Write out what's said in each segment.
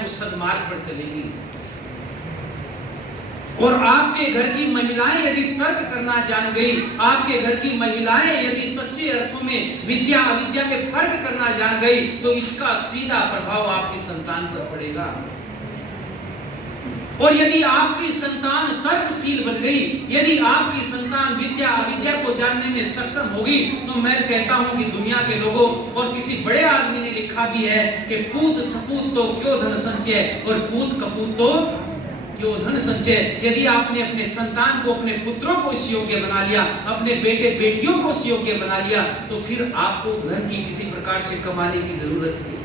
वो सद्मार्ग पर चलेंगी। और आपके घर की महिलाएं यदि तर्क करना जान गई, आपके घर की महिलाएं यदि सच्चे अर्थों में विद्या अविद्या में फर्क करना जान गई, तो इसका सीधा प्रभाव आपकी संतान पर पड़ेगा। और यदि आपकी संतान तर्कशील बन गई, यदि आपकी संतान विद्या अविद्या को जानने में सक्षम होगी, तो मैं कहता हूं कि दुनिया के लोगों, और किसी बड़े आदमी ने लिखा भी है कि पूत सपूत तो क्यों धन संचय, और पूत कपूत तो क्यों धन संचय। यदि आपने अपने संतान को, अपने पुत्रों को इस योग्य बना लिया, अपने बेटे बेटियों को इस योग्य बना लिया, तो फिर आपको धन की किसी प्रकार से कमाने की जरूरत नहीं।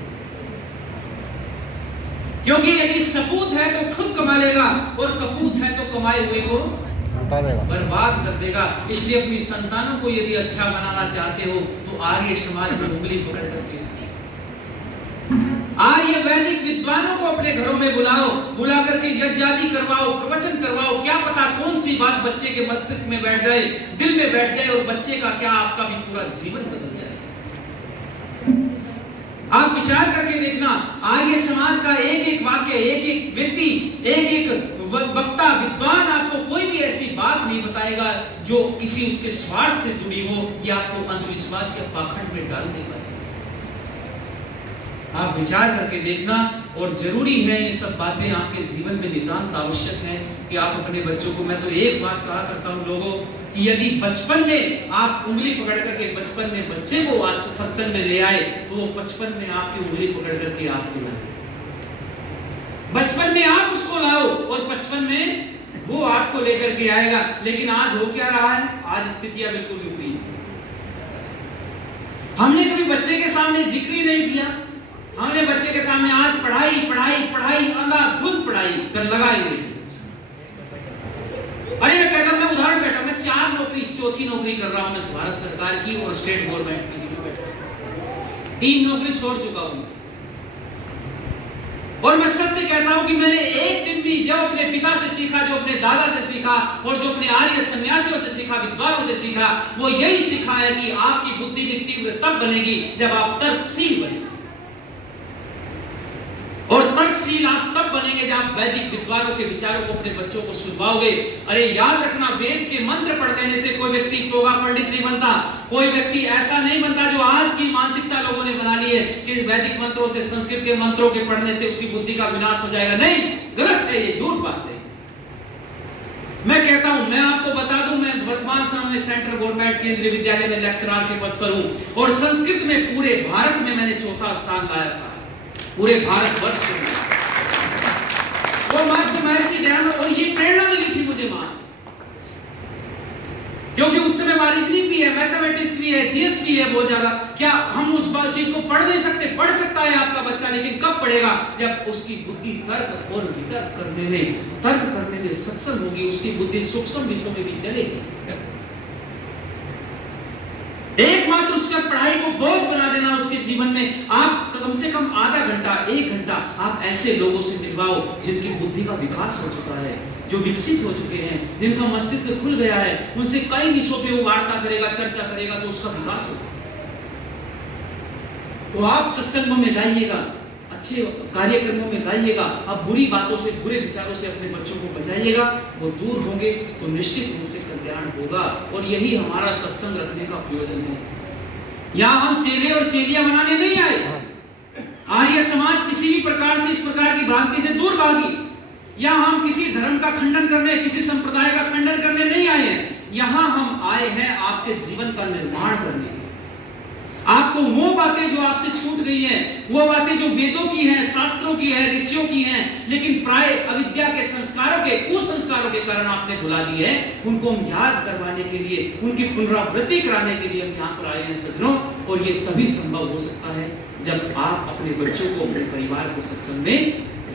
क्योंकि यदि सपूत है तो खुद कमा लेगा, और कपूत है तो कमाए हुए को बर्बाद कर देगा। इसलिए अपनी संतानों को यदि अच्छा बनाना चाहते हो, तो आर्य समाज में उंगली पकड़ करके आर्य वैदिक विद्वानों को अपने घरों में बुलाओ, बुला करके यज्ञादि करवाओ, प्रवचन करवाओ। क्या पता कौन सी बात बच्चे के मस्तिष्क में बैठ जाए, दिल में बैठ जाए, और बच्चे का क्या आपका भी पूरा जीवन बदल जाए। आप विचार करके देखना, आर्य समाज का एक एक वाक्य, एक एक व्यक्ति, एक एक वक्ता विद्वान आपको कोई भी ऐसी बात नहीं बताएगा जो किसी उसके स्वार्थ से जुड़ी हो, या आपको अंधविश्वास या पाखंड में डाल दे पाए। आप विचार करके देखना, और जरूरी है ये सब बातें आपके जीवन में नितांत आवश्यक है कि आप अपने बच्चों को, मैं तो एक बात कहा करता हूं लोगों कि यदि बचपन में आप उंगली पकड़ करके बचपन में बच्चे को सत्संग में ले आए, तो वो बचपन में आपकी उंगली पकड़ करके आपको लाए। बचपन में आप उसको लाओ, और बचपन में वो आपको लेकर के आएगा। लेकिन आज हो क्या रहा है, आज स्थितियां बिल्कुल विपरीत। हमने कभी बच्चे के सामने जिक्र ही नहीं किया। हमने बच्चे के सामने आज पढ़ाई पढ़ाई पढ़ाई, अंधाधुंध पढ़ाई कर लगाई हुई। अरे मैं कहता हूं, मैं उदाहरण बैठा, मैं 4 नौकरी, चौथी नौकरी कर रहा हूं मैं भारत सरकार की और स्टेट गवर्नमेंट की। 3 नौकरी छोड़ चुका हूं, और मैं सत्य कहता हूं कि मैंने एक दिन भी जो अपने पिता से सीखा, जो अपने दादा से सीखा, और जो अपने आर्य सन्यासियों से सीखा, विद्वानों से सीखा, वो यही सीखा है कि आपकी बुद्धि भी तीव्र तब बनेगी जब आप तर्कशील बनेंगे। और तर्कशील आप तब बनेंगे जब आप वैदिक विद्वानों के विचारों को अपने बच्चों को सुनवाओगे। अरे याद रखना, वेद के मंत्र पढ़ देने से कोई व्यक्ति योगा पंडित नहीं बनता। कोई व्यक्ति ऐसा नहीं बनता जो आज की मानसिकता लोगों ने बना ली है कि वैदिक मंत्रों से, संस्कृत के मंत्रों के पढ़ने से उसकी बुद्धि का विनाश हो जाएगा। नहीं, गलत है, ये झूठ बात है। मैं कहता हूं, मैं आपको बता दूं, मैं वर्तमान समय में सेंट्रल गवर्नमेंट केंद्रीय विद्यालय में लेक्चरर के पद पर हूं, और संस्कृत में पूरे भारत में मैंने 4था स्थान लाया था, पूरे भारतवर्ष में। वो महर्षि दयानंद, और ये प्रेरणा मिली थी मुझे मां से, क्योंकि उस समय रीजनिंग भी है, मैथमेटिक्स भी है, जीएस भी है बहुत ज्यादा। क्या हम उस चीज को पढ़ नहीं सकते? पढ़ सकता है आपका बच्चा, लेकिन कब पढ़ेगा? जब उसकी बुद्धि तर्क और वितर्क करने में सक्षम होगी, उसकी बुद्धि सूक्ष्म विषयों में भी चलेगी। एकमात्र उसका पढ़ाई को बोझ बना देना उसके जीवन में। आप कम से कम आधा घंटा, 1 घंटा आप ऐसे लोगों से मिलवाओ जिनकी बुद्धि का विकास हो चुका है, जो विकसित हो चुके हैं, जिनका मस्तिष्क खुल गया है। उनसे कई विषयों पे वो वार्ता करेगा, चर्चा करेगा, तो उसका विकास होगा। तो आप सत्संगों में लाइएगा, अच्छे कार्यक्रमों में लाइएगा। आप बुरी बातों से, बुरे विचारों से अपने बच्चों को बचाइएगा। वो दूर होंगे तो निश्चित रूप से कल्याण होगा, और यही हमारा सत्संग रखने का प्रयोजन है। यहाँ हम चेले और चेलियां बनाने नहीं आए। आर्य समाज किसी भी प्रकार से, इस प्रकार की भ्रांति से दूर भागी। यहाँ हम किसी धर्म का खंडन करने, किसी संप्रदाय का खंडन करने नहीं आए हैं। यहाँ हम आए हैं आपके जीवन का निर्माण करने। आपको वो बातें जो आपसे छूट गई हैं, वो बातें जो वेदों की हैं, शास्त्रों की हैं, ऋषियों की हैं, लेकिन प्राय अविद्या के संस्कारों के, कुसंस्कारों के कारण आपने भुला दी है, उनको हम याद करवाने के लिए, उनकी पुनरावृत्ति कराने के लिए हम यहाँ पर आए हैं सज्जनों। और ये तभी संभव हो सकता है जब आप अपने बच्चों को, अपने परिवार को सत्संग में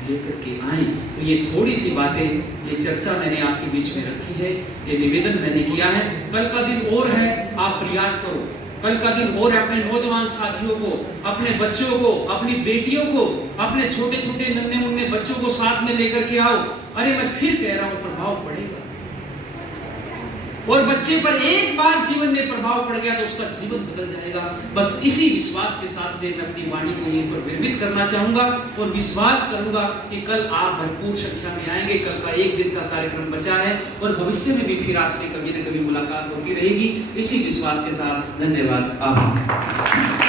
लेकर के आए। तो ये थोड़ी सी बातें, ये चर्चा मैंने आपके बीच में रखी है, ये निवेदन मैंने किया है। कल का दिन और है, आप प्रयास करो। कल का दिन और है, अपने नौजवान साथियों को, अपने बच्चों को, अपनी बेटियों को, अपने छोटे छोटे नन्हे मुन्ने बच्चों को साथ में लेकर के आओ। अरे मैं फिर कह रहा हूं, प्रभाव पड़ेगा। और बच्चे पर एक बार जीवन में प्रभाव पड़ गया तो उसका जीवन बदल जाएगा। बस इसी विश्वास के साथ मैं अपनी वाणी को यहीं पर विरमित करना चाहूंगा और विश्वास करूंगा कि कल आप भरपूर संख्या में आएंगे। कल का एक दिन का कार्यक्रम बचा है और भविष्य में भी फिर आपसे कभी न कभी मुलाकात होती रहेगी। इसी विश्वास के साथ धन्यवाद। आभार।